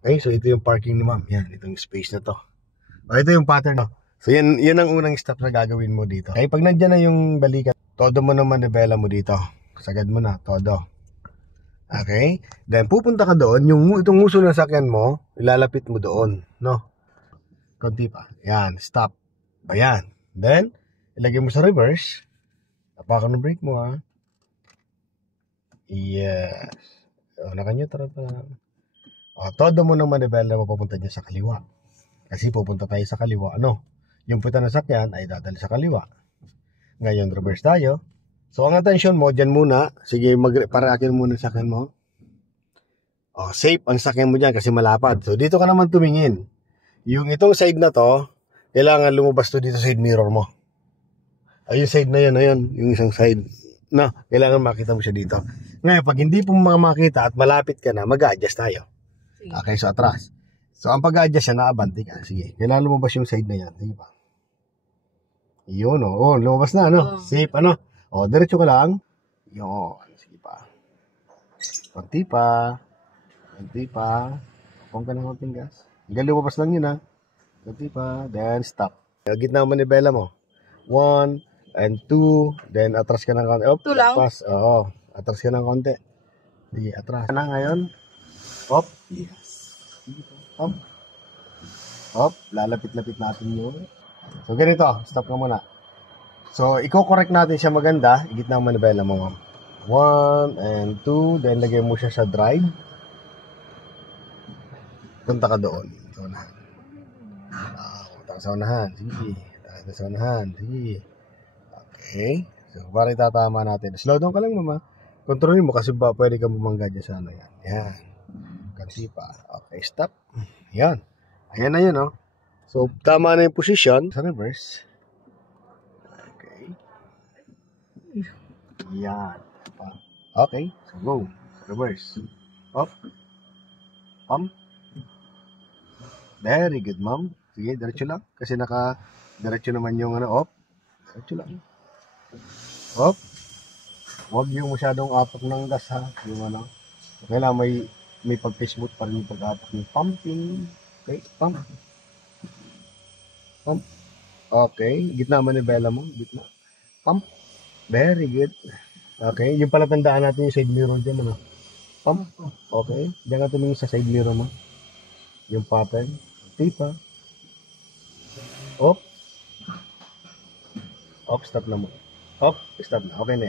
Okay, so ito yung parking ni ma'am. Yan, itong space na to. O, ito yung pattern. No? So yan ang unang step na gagawin mo dito. Okay, pag nandyan na yung balikat, todo mo na manibela mo dito. Sagad mo na, todo. Okay? Then pupunta ka doon, itong uso ng sakyan mo, ilalapit mo doon, no? Konti pa. Yan, stop. Ayan. Then, ilagay mo sa reverse. Tapakan ng brake mo, ha? Yes. O, naka-neutral pa na. O, todo mo ng manibela mo papunta dyan sa kaliwa. Kasi pupunta tayo sa kaliwa, ano? Yung puta ng sakyan ay dadali sa kaliwa. Ngayon, reverse tayo. So, ang attention mo, dyan muna. Sige, parakin muna ang sakyan mo. O, safe ang sakyan mo dyan kasi malapad. So, dito ka naman tumingin. Yung itong side na to, kailangan lumabas to dito sa side mirror mo. Ay, yung side na yun, yung isang side. No, kailangan makita mo siya dito. Ngayon, pag hindi po makita at malapit ka na, mag-a-adjust tayo. Okay, so atras. So, ang pag-a-adjust siya, naabanti ka. Sige, kailangan lumabas yung side na yan. Sige pa. Yun, o. Lumabas na, ano? Safe, ano? O, diretso ka lang. Yun. Sige pa. Konti pa. Konti pa. Kung ka ng konting gas. Hanggang lumabas lang yun, ha. Konti pa. Then, stop. Gitna ang manibela mo. 1 and 2. Then, atras ka ng konti. Op, 2 lang? Oo. Atras ka ng konti. Sige, atras. Na ngayon. Op. Yes. Op. Op. Lalapit-lapit natin yun. So, ganito. Stop ka muna. So, i-correct natin siya maganda. Igitna ang manibela mo. 1 and 2. Then, lagay mo siya sa drive. Punta ka doon. Sa unahan. Punta ka sa unahan. Sige. Punta ka sa unahan. Sige. Okay. So, para itatama natin. Slow down ka lang, mama. Kontrolin mo kasi ba pwede ka bumangga dyan sa ano yan. Yan. Kansi pa. Okay, stop. Yan. Ayan na yun, oh. So, tama na yung position. Sa reverse. Okay. Yan. Okay. So, go. Reverse. Up. Pump. Very good, ma'am. Sige, diretso lang. Kasi diretso naman yung ano, up. Diretso lang. Up. Huwag yung masyadong apak ng gas, ha. Yung ano. Kailangan may pag-smooth pa rin yung pag-apak ng pumping. Okay, pump. Pump. Okay, gitna manibela mo. Gitna. Pump. Very good. Okay, yung pala tandaan natin yung side mirror dyan, ano. Pump. Okay, diyan ka tumingin sa side mirror mo. Yung pattern. Tipa. Op. Op, stop na mo. Op, stop na. Okay na yan.